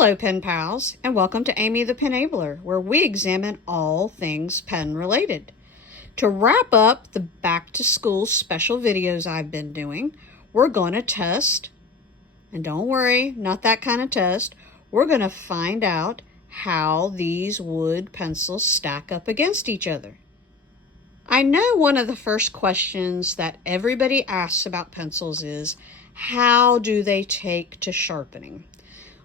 Hello, pen pals, and welcome to Amy the Penabler, where we examine all things pen related. To wrap up the back to school special videos I've been doing, we're going to test, and don't worry, not that kind of test, we're going to find out how these wood pencils stack up against each other. I know one of the first questions that everybody asks about pencils is, how do they take to sharpening?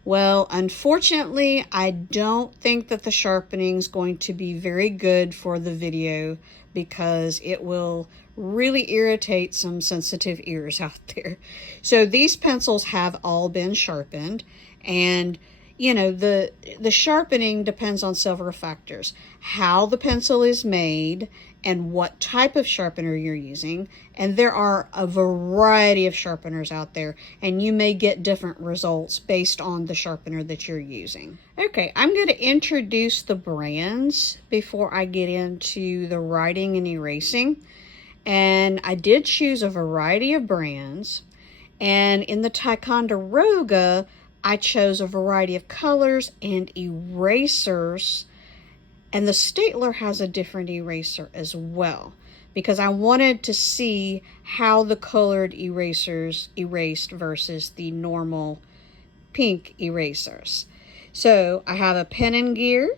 Well, unfortunately, I don't think that the sharpening is going to be very good for the video because it will really irritate some sensitive ears out there. So these pencils have all been sharpened, and the sharpening depends on several factors: how the pencil is made and what type of sharpener you're using. And there are a variety of sharpeners out there, and you may get different results based on the sharpener that you're using. Okay, I'm going to introduce the brands before I get into the writing and erasing. And I did choose a variety of brands. And in the Ticonderoga, I chose a variety of colors and erasers. And the Staedtler has a different eraser as well, because I wanted to see how the colored erasers erased versus the normal pink erasers. So I have a Pen & Gear,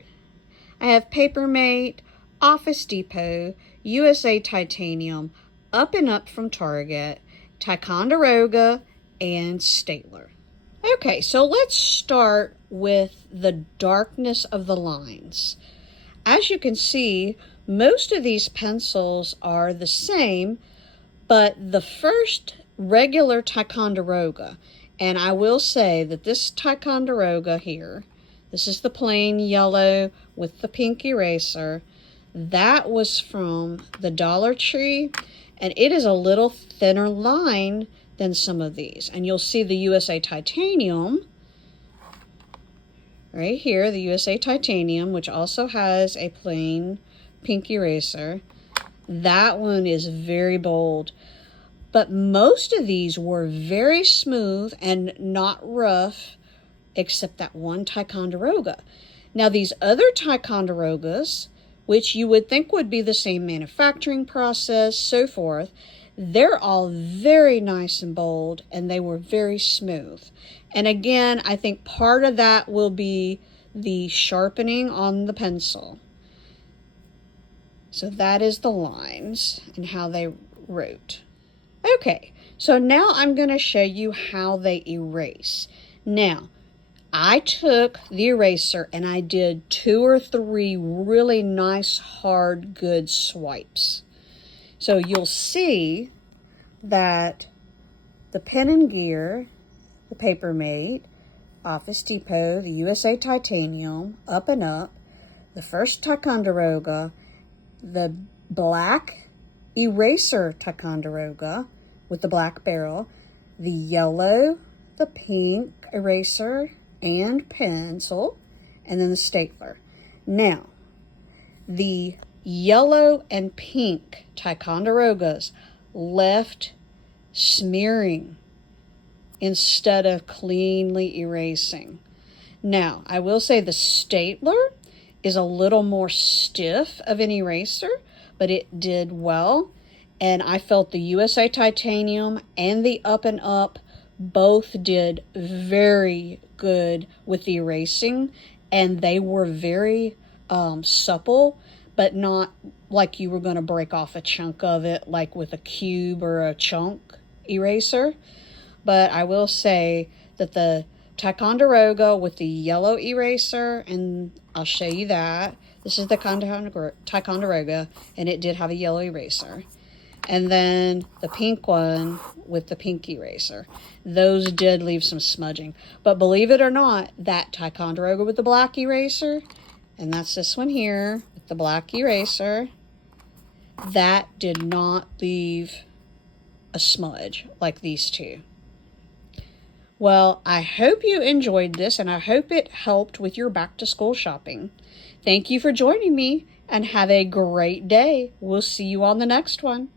I have Papermate, Office Depot, USA Titanium, Up & Up from Target, Ticonderoga, and Staedtler. Okay, so let's start with the darkness of the lines. As you can see, most of these pencils are the same, but the first regular Ticonderoga, and I will say that this Ticonderoga here, this is the plain yellow with the pink eraser, that was from the Dollar Tree, and it is a little thinner line than some of these. And you'll see the USA Titanium right here, the USA Titanium, which also has a plain pink eraser. That one is very bold. But most of these were very smooth and not rough, except that one Ticonderoga. Now these other Ticonderogas, which you would think would be the same manufacturing process, so forth, they're all very nice and bold, and they were very smooth. And again, I think part of that will be the sharpening on the pencil. So that is the lines and how they wrote. Okay, so now I'm going to show you how they erase. Now, I took the eraser and I did 2 or 3 really nice, hard, good swipes. So you'll see that the Pen & Gear, the Papermate, Office Depot, the USA Titanium, Up & Up, the first Ticonderoga, the black eraser Ticonderoga with the black barrel, the yellow, the pink eraser and pencil, and then the Staedtler. Now, the yellow and pink Ticonderogas left smearing instead of cleanly erasing. Now, I will say the Staedtler is a little more stiff of an eraser, but it did well. And I felt the USA Titanium and the Up & Up both did very good with the erasing, and they were very supple, but not like you were going to break off a chunk of it like with a cube or a chunk eraser. But I will say that the Ticonderoga with the yellow eraser, and I'll show you that. This is the Ticonderoga, and it did have a yellow eraser. And then the pink one with the pink eraser. Those did leave some smudging. But believe it or not, that Ticonderoga with the black eraser, and that's this one here with the black eraser, that did not leave a smudge like these two. Well, I hope you enjoyed this, and I hope it helped with your back-to-school shopping. Thank you for joining me, and have a great day. We'll see you on the next one.